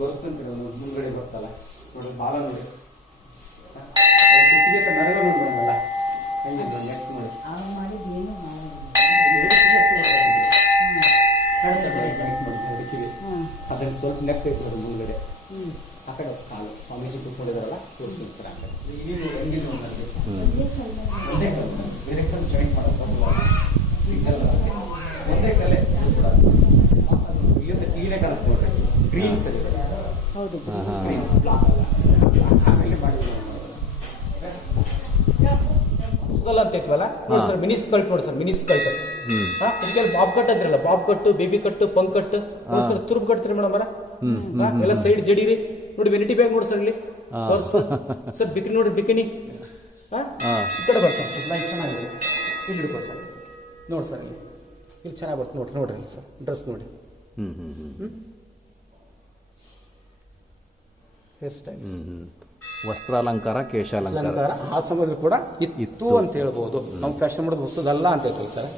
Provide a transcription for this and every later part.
ಗೊರಸು ಅಂತ ಮುಂದ್ಗಡೆ ಬರ್ತಲ್ಲ ನೋಡಿ, ಬಾಲ ನೋಡಿ, ಕುತ್ತಿಗೆ ನರಗ ನೋಡ್ಬಂದಲ್ಲ ಹೆಂಗಿದ್ರು ನೆಕ್ ನೋಡಿ. ಅದನ್ನು ಸ್ವಲ್ಪ ನೆಕ್ ಐತೆ ಮುಂದ್ಗಡೆ, ಆ ಕಡೆ ಕಾಲು ಸ್ವಾಮೀಜಿ ಕೂತ್ಕೊಂಡಿದಾರಲ್ಲ ತೋರಿಸ್ತೀನಿ ಸರ್. ಆ ಕಡೆ ಇಲ್ಲಿ ಹೆಂಗಿದ್ರು ಒಂದೇ ಕಲ್ಲು, ಬೇರೆ ಕಲ್ಲು ಜಾಯಿಂಟ್ ಮಾಡೋದು ಸಿಂಗಲ್ ಒಂದೇ ಕಲೆ ಇಲ್ಲಿಂದ ಕ್ಲೀನೇ ಕಾಣುತ್ತೆ ನೋಡ್ರಿ, ಗ್ರೀನ್ ಸರಿ ಹೌದು, ಗ್ರೀನ್ ಬ್ಲಾಕ್ ಅಲ್ಲ, ಆಮೇಲೆ ಮಾಡಿದ್ರು ಸ್ಕಲ್ ಅಂತ ಇಟ್ವಲ್ಲ ನೋಡಿ ಸರ್, ಮಿನಿ ಸ್ಕಲ್ಟ್ ನೋಡಿ ಸರ್, ಮಿನಿ ಸ್ಕಲ್ಟ್. ಇದಕ್ಕೆ ಬಾಬ್ ಕಟ್ ಅಂತಿರಲ್ಲ, bob cut, baby cut, punk ಕಟ್ಟು ನೋಡಿ ಸರ್, ತುರ್ಬ್ ಕಟ್ತೀರಿ ಮೇಡಮ್ ಅವರ ಎಲ್ಲ ಸೈಡ್ ಜಡಿರಿ ನೋಡಿ, ವೆನಿಟಿ ಬ್ಯಾಗ್ ನೋಡಿ ಸರ್, ಇಲ್ಲಿ ಸರ್ ಬಿಕಿನಿ ನೋಡಿ, ಬಿಕಿನಿ ಈ ಕಡೆ ಬರ್ತಾರೆ ಚೆನ್ನಾಗಿದೆ, ಇಲ್ಲಿ ಹಿಡ್ಕೊ ಸರ್ ನೋಡಿ ಸರ್, ಇಲ್ಲಿ ಚೆನ್ನಾಗಿ ಬರ್ತದೆ ನೋಡ್ರಿ, ನೋಡ್ರಿ ಇಲ್ಲಿ ಸರ್ ಡ್ರೆಸ್ ನೋಡಿ, ಹೇರ್ ಸ್ಟೈಲ್, ವಸ್ತ್ರಾಲಂಕಾರ, ಕೇಶಾಲಂಕಾರ ಆ ಸಮಯದಲ್ಲಿ ಕೂಡ ಇತ್ತು ಅಂತ ಹೇಳ್ಬೋದು. ನಾವು ಫ್ಯಾಷನ್ ಮಾಡೋದು ಹೊಸದಲ್ಲ ಅಂತ ಹೇಳ್ತೀವಿ ಸರ್.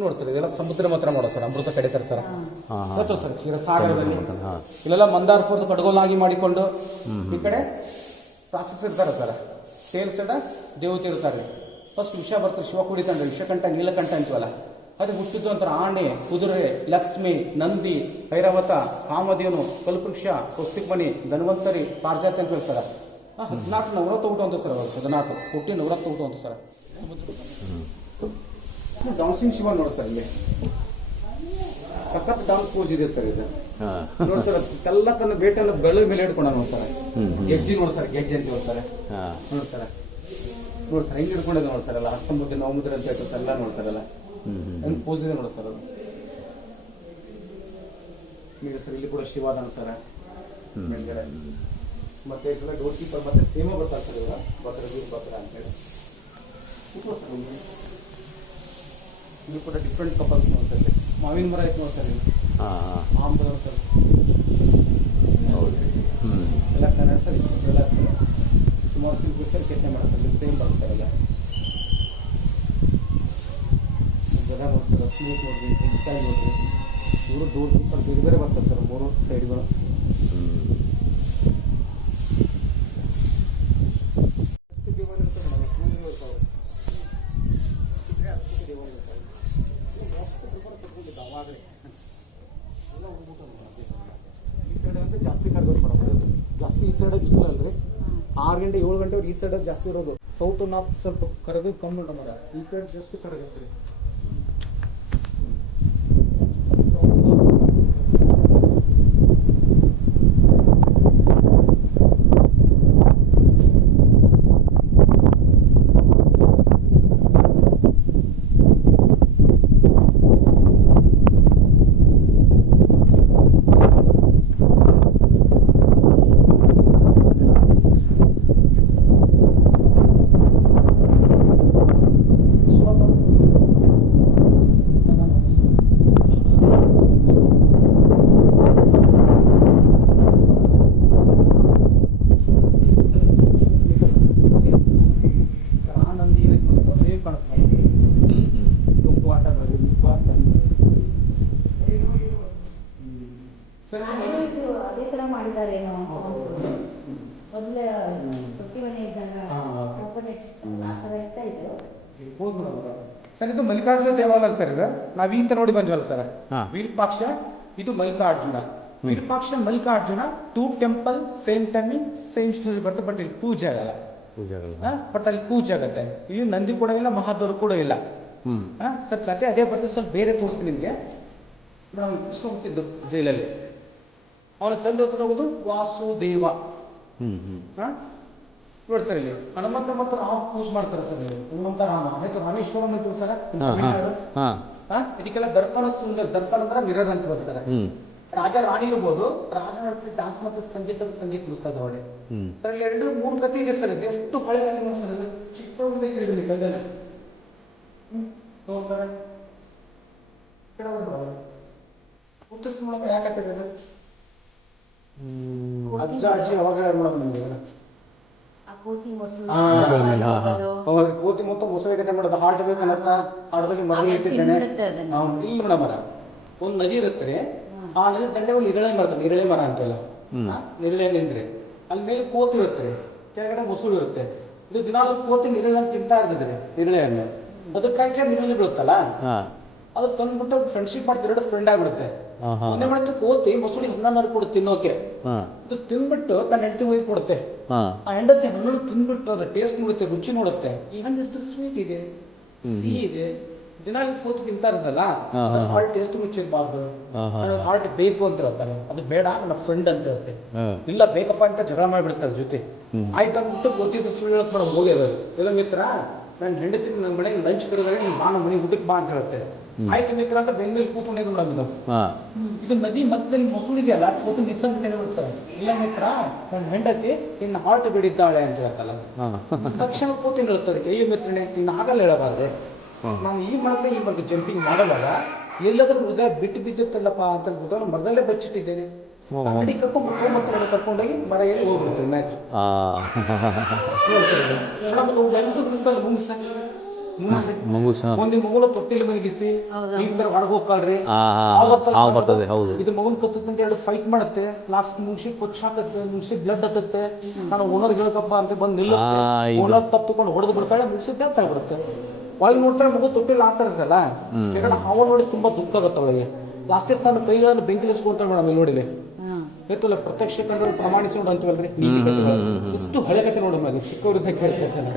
ನೋಡಿ ಸರ್, ಇದೆಲ್ಲ ಸಮುದ್ರ ಮಾತ್ರ ಮಾಡೋ ಸರ್, ಅಮೃತ ಕಡಿತಾರೆ ಸರ್, ಗೊತ್ತು ಸರ್, ಕ್ಷೀರಸಾಗರದಲ್ಲಿ ಇಲ್ಲೆಲ್ಲ ಮಂದಾರ ಫೋರ್ದು ಕಡ್ಗೋಲಾಗಿ ಮಾಡಿಕೊಂಡು ಈ ಕಡೆ ರಾಕ್ಷಸ ಇರ್ತಾರೆ ಸರ್, ತೇಲ್ ಸೈಡ ದೇವತೆ ಇರ್ತಾರೆ. ಫಸ್ಟ್ ವಿಷ ಬರ್ತಾರೆ, ಶಿವ ಕುಡಿತಾನೆ, ವಿಷಕಂಠ ನೀಲಕಂಠ ಅಂತೀವಲ್ಲ, ಅದು ಹುಟ್ಟಿದ್ದು ಅಂತಾರೆ ಆನೆ, ಕುದುರೆ, ಲಕ್ಷ್ಮಿ, ನಂದಿ, ಐರಾವತ, ಕಾಮಧೇನು, ಕಲ್ಪವೃಕ್ಷ, ಕೌಸ್ತಿಕಮಣಿ, ಧನ್ವಂತರಿ, ಪಾರ್ಜಾತಿ ಅಂತ ಹೇಳ್ತಾರೆ. 14 ನವರತ್ನ ಊಟ ಅಂತ ಸರ್, 14 ಹುಟ್ಟಿ ನವರತ್ನ ಊಟ ಅಂತ ಸರ್. ಡಾನ್ಸಿಂಗ್ ಶಿವ ನೋಡಿ ಸರ್, ಇಲ್ಲಿ ಸಖತ್ ಡಾನ್ಸ್ ಪೋಸ್ ಇದೆ ಸರ್ ಇದು ನೋಡಿ ಸರ್, ಎಲ್ಲ ತನ್ನ ಬೇಟನ್ನು ಬೆಳೆ ಮೇಲೆ ಇಟ್ಕೊಂಡ ನೋಡಿ ಸರ್, ಗೆಜ್ಜಿ ನೋಡಿ ಸರ್, ಗೆಜ್ಜೆ ಅಂತ ಹೇಳ್ತಾರೆ ನೋಡಿ ಸರ್, ನೋಡಿ ಸರ್ ಹೆಂಗ್ ಇಟ್ಕೊಂಡಿದೆ ನೋಡಿ ಸರ್, ಎಲ್ಲ ಹಸ್ತಮುದ್ರೆ ನವಮುದ್ರೆ ಅಂತ ಹೇಳ್ತಾರೆ ಸರ್, ಎಲ್ಲ ನೋಡಿ ಸರ್, ಎಲ್ಲ ಹೆಂಗ್ ಪೋಸ್ ಇದೆ ನೋಡಿ ಸರ್ ಅದು. ನೀವು ಸರ್ ಇಲ್ಲಿ ಕೂಡ ಶಿವಾದಾನ ಸರ್ ಮೇಲ್ಗಡೆ, ಮತ್ತೆ ಡೋರ್ ಕೀಪರ್, ಮತ್ತೆ ಸೇಮ ಬರ್ತಾರೆ ಸರ್, ಇವಾಗ ಬತ್ರ ಅಂತೇಳಿ ಇಲ್ಲಿ ಕೂಡ ಡಿಫ್ರೆಂಟ್ ಕಪಲ್ಸ್ ನೋಡಿ ಸರ್, ಮಾವಿನ ಮರ ಐತೆ ನೋಡಿ ಸರ್, ಇಲ್ಲಿ ಆಂಬ ಸರ್, ಎಲ್ಲ ಕನ್ನಡ ಸರ್, ಎಲ್ಲ ಸರ್ ಸುಮಾರು ಸಿಲ್ಕ್ ಸರ್, ಕೆತ್ತನೆ ಮಾಡೋ ಸರ್, ಸೇಮ್ ಬರುತ್ತೆ ಸರ್, ಎಲ್ಲ ಜಗ ನೋಡಿ ಸರ್, ಸ್ನೇಕ್ ನೋಡ್ರಿ, ಟೆಕ್ಸ್ಟೈಲ್ ನೋಡ್ರಿ, ಇವರು ಡೋರ್ ಕೀಪರ್ ಬೇರೆ ಬೇರೆ ಬರ್ತಾರೆ ಸರ್, 3 ಸೈಡ್ಗಳು. ಈ ಸೈಡ್ ಅಂತ ಜಾಸ್ತಿ ಕರ್ಗೋದು ಮೇಡಮ್, ಜಾಸ್ತಿ ಈ ಸೈಡ್ ಬಿಸಿಲಲ್ರಿ, 6 ಗಂಟೆ 7 ಗಂಟೆವರೆಗೆ ಈ ಸೈಡ್ ಜಾಸ್ತಿ ಇರೋದು. ಸೌತ್ ನಾರ್ತ್ ಸ್ವಲ್ಪ ಕರೆದು ಕಮ್ಮಿ ಮೇಡಮ್, ಈ ಕಡೆ ಜಾಸ್ತಿ ಕರಗತ್ರಿ. ಅದೇ ತರ ಮಾಡಿದಾರೇನೋ ಮೊದಲೇ ತೊಟ್ಟಿ ಮನೆ ಇದ್ದಾಗ ಸರ್. ಇದು ಮಲ್ಲಿಕಾರ್ಜುನ ದೇವಾಲಯ ಸರ್, ಇದು ನಾವ್ ಇಂತ ನೋಡಿ ಬಂದ್ವಲ್ಲ ಸರ್, ವಿರೂಪಾಕ್ಷ, ಇದು Mallikarjuna. Virupaksha, Mallikarjuna 2 temple same timing same story ಬರ್ತದೆ, ಬಟ್ ಇಲ್ಲಿ ಪೂಜೆ ಆಗಲ್ಲ, ಬಟ್ ಅಲ್ಲಿ ಪೂಜೆ ಆಗತ್ತೆ. ಇಲ್ಲಿ ನಂದಿ ಕೂಡ ಇಲ್ಲ, ಮಹಾದೇವರು ಕೂಡ ಇಲ್ಲ ಸರ್. ಕತೆ ಅದೇ ಬರ್ತದೆ, ಸ್ವಲ್ಪ ಬೇರೆ ತೋರಿಸ್ತೀನಿ ನಿಮ್ಗೆ. ನಾವು ಹೋಗ್ತಿದ್ದು ಜೈಲಲ್ಲಿ, ಅವನ ತಂದೆ ಹತ್ರ ಹೋಗೋದು ವಾಸುದೇವ ನೋಡಿ ಸರ್. ಇಲ್ಲಿ ಹನುಮಂತ ಮತ್ತು ರಾಮ ಪೂಜೆ ಮಾಡ್ತಾರೆ ಸರ್, ಹನುಮಂತ ರಾಮ ಆಯ್ತು, ರಾಮೇಶ್ವರಂ ಅಂತ ಸರ್. ಇದಕ್ಕೆಲ್ಲ ದರ್ಪಣ ಸುಂದರ, ದರ್ಪಣ ಅಂದ್ರೆ ಮಿರರ್ ಅಂತ ಬರ್ತಾರೆ. ರಾಜ ರಾಣಿ ಇರ್ಬೋದು, ರಾಜನ ಡಾನ್ಸ್ ಮತ್ತು ಸಂಗೀತ ನುಡಿಸ್ತಾರೆ ಅವಳೆ ಸರ್. ಇಲ್ಲಿ 2-3 ಕತೆ ಇದೆ ಸರ್, ಎಷ್ಟು ಹಳೆ ಸರ್, ಚಿಕ್ಕ ಕೈದಲ್ಲಿ ಸರ್. ಉತ್ತರಿಸ್ ಮೂಲಕ ಯಾಕೆ ಅಜ್ಜ ಅಜ್ಜಿ ಅವಾಗ ಮಾಡೋದು ನಮ್ಗೆ ಕೋತಿ ಮೊತ್ತ ಮೊಸಳೆ ಕತೆ ಮಾಡೋದು, ಹಾಟ್ ಬೇಕನ್ನತ್ತ ಹಾಡದಲ್ಲಿ ಮರಳಿ ಇಟ್ಟಿದ್ದೇನೆ. ಇಲ್ಲಿ ಮೇಡಮ್ ಒಂದು ನದಿ ಇರುತ್ತೆ, ಆ ನದಿ ದಂಡೆ ಒಂದು ಇರಳೆ ಮಾಡ್ತಾರೆ, ಇರಳೆ ಮರ ಅಂತೆಲ್ಲ. ಇರಳೆ ನಿಂದ್ರೆ ಅಲ್ಲಿ ಮೇಲೆ ಕೋತು ಇರುತ್ತೆ, ಕೆಳಗಡೆ ಮೊಸಳು ಇರುತ್ತೆ. ಇದು ದಿನಾಲು ಕೋತಿ ಇರಳೆ ತಿಂತಾ ಇರ್ತದೆ, ಇರಳೆಯನ್ನು. ಅದಕ್ಕಾಗಿ ಇರಳೆ ಬೀಳುತ್ತಲ್ಲ, ಅದು ತಂದ್ಬಿಟ್ಟು ಫ್ರೆಂಡ್ಶಿಪ್ ಮಾಡ್ತಾರೆ, ಎರಡು ಫ್ರೆಂಡ್ ಆಗ್ಬಿಡುತ್ತೆ. ಒಂದೇ ಮಾಡುತ್ತೆ ಕೋತಿ ಮೊಸಳಿಗೆ ಹಣ್ಣು ಕೊಡುತ್ತೆ ತಿನ್ನೋಕೆ. ಅದು ತಿನ್ಬಿಟ್ಟು ತನ್ನ ಹೆಂಡತಿ ಒಯ್ದು ಕೊಡುತ್ತೆ. ಆ ಹೆಂಡತಿ ಹಣ್ಣು ತಿನ್ಬಿಟ್ಟು ಅದ್ರ ಟೇಸ್ಟ್ ನೋಡುತ್ತೆ, ರುಚಿ ನೋಡುತ್ತೆ. ಈ ಹಣ್ಣು ಎಷ್ಟು ಸ್ವೀಟ್ ಇದೆ, ಸಿಹಿ ಇದೆ. ದಿನ ಕೋತಿ ತಿಂತಾ ಇರ್ತಲ್ಲ, ಹಾರ್ಟ್ ಟೇಸ್ಟ್ ರುಚಿ ಇರಬಾರ್ದು, ಹಾರ್ಟ್ ಬೇಕು ಅಂತ ಹೇಳ್ತಾರೆ. ಅದು ಬೇಡ, ನನ್ನ ಫ್ರೆಂಡ್ ಅಂತ ಹೇಳ್ತೆ. ಇಲ್ಲ ಬೇಕಪ್ಪ ಅಂತ ಜಗಳ ಮಾಡಿಬಿಡ್ತಾರೆ ಜೊತೆ. ಆಯ್ತು ಅಂದ್ಬಿಟ್ಟು ಗೊತ್ತಿದ್ದು ಸುಳ್ಳು ಹೇಳಕ್ ಬೇಡ, ಹೋಗ್ಯದ ಎಲ್ಲ ಮಿತ್ರ ನನ್ನ ಹೆಂಡತಿ ನನ್ನ ಮನೆಗೆ ಲಂಚ್ ಕರೆದಾಗ ನೀನು ಬಾ, ನಮ್ಮ ಮನೆಗೆ ಊಟಕ್ಕೆ ಬಾ ಅಂತ ಹೇಳುತ್ತೆ. ಆಯ್ತು ಮಿತ್ರ ಅಂತ ಬೆಂಗಳೂರು ಕೂತ್ಕೊಂಡಿದ್ದು ಮೇಡಮ್ ಇದು ನದಿ ಮತ್ತೆ ಮೊಸಳು ಇದೆಯಲ್ಲ, ಕೋತು ನಿಸ್ಸಂತ ಬಿಡ್ತಾರೆ. ಇಲ್ಲ ಮಿತ್ರ ನನ್ನ ಹೆಂಡತಿ ನಿನ್ನ ಹಾರ್ಟ್ ಬಿಡಿದ್ದಾಳೆ ಅಂತ ಹೇಳ್ತಲ್ಲ, ತಕ್ಷಣ ಕೂತು ಹೇಳ್ತಾರೆ, ಅಯ್ಯೋ ಮಿತ್ರನೇ ನಿನ್ನ ಆಗಲ್ಲ ಹೇಳಬಾರ್ದೆ, ನಾನು ಈ ಬಗ್ಗೆ ಜಂಪಿಂಗ್ ಮಾಡಲ್ಲ, ಎಲ್ಲಾದ್ರೂ ಹೃದಯ ಬಿಟ್ಟು ಬಿದ್ದಿತ್ತಲ್ಲಪ್ಪ ಅಂತ ಹೃದಯ ಮರದಲ್ಲೇ ಬಚ್ಚಿಟ್ಟಿದ್ದೇನೆ. ಅಂಗಡಿ ಕರ್ಕೊಂಡೋಗಿ ಮರ ಎಲ್ಲಿ ಹೋಗ್ಬಿಡ್ತಾರೆ ಮ್ಯಾಚ್. ಒಂದಿ ಮಗುನ ತೊಟ್ಟಿಲಿ ಮಲಗಿಸಿ ಈ ತರ ಹೊರಗೆ ಹೋಗ್ಕಳ್ರಿ ಇದು ಮಗುನ ಕಚ್ಚುತ್ತಂತ ಎರಡು ಫೈಟ್ ಮಾಡುತ್ತೆ. ಲಾಸ್ಟ್ ಮುಗಿಸಿ ಕೊಚ್ಚ ಹಾಕತ್ತೆ, ಮುಗಿಸಿ ಬ್ಲಡ್ ಹತ್ತತ್ತೆ. ನಾನು ಓನರ್ ಹೇಳ್ಕಪ್ಪ ಅಂತ ಬಂದು ನಿಲ್ಲುತ್ತೆ, ಓನರ್ ತಪ್ಪಿಕೊಂಡು ಹೊಡೆದು ಬಿಡ್ತಾಳೆ, ಮುಗಿಸಿ ಡೆತ್ ಆಗ್ಬಿಡುತ್ತೆ. ಒಳಗೆ ನೋಡ್ತಾಳೆ ಮಗು ತೊಟ್ಟಿಲಿ ಆಗ್ತಾ ಇರ್ತಲ್ಲ, ಕೆಳಗಡೆ ಹಾವು ನೋಡಿ ತುಂಬಾ ದುಃಖ ಆಗುತ್ತೆ ಅವಳಿಗೆ. ಲಾಸ್ಟ್ ತನ್ನ ಕೈಗಳನ್ನು ಬೆಂಕಿ ಹಚ್ಕೊಳ್ತಾಳೆ ಮೇಡಮ್. ಇಲ್ಲಿ ನೋಡಿಲಿ ಹೇಳ್ತಲ್ಲ, ಪ್ರತ್ಯಕ್ಷ ಕಂಡು ಪ್ರಮಾಣಿಸಿ ನೋಡು ಅಂತೀವಲ್ರಿ, ನೀತಿ ಕಥೆ ಎಷ್ಟು ಹಳೆ ಕಥೆ ನೋಡು ಮೇಡಮ್, ಚಿಕ್ಕವರಿದ್ದ ಕೇಳ್ತೇನೆ.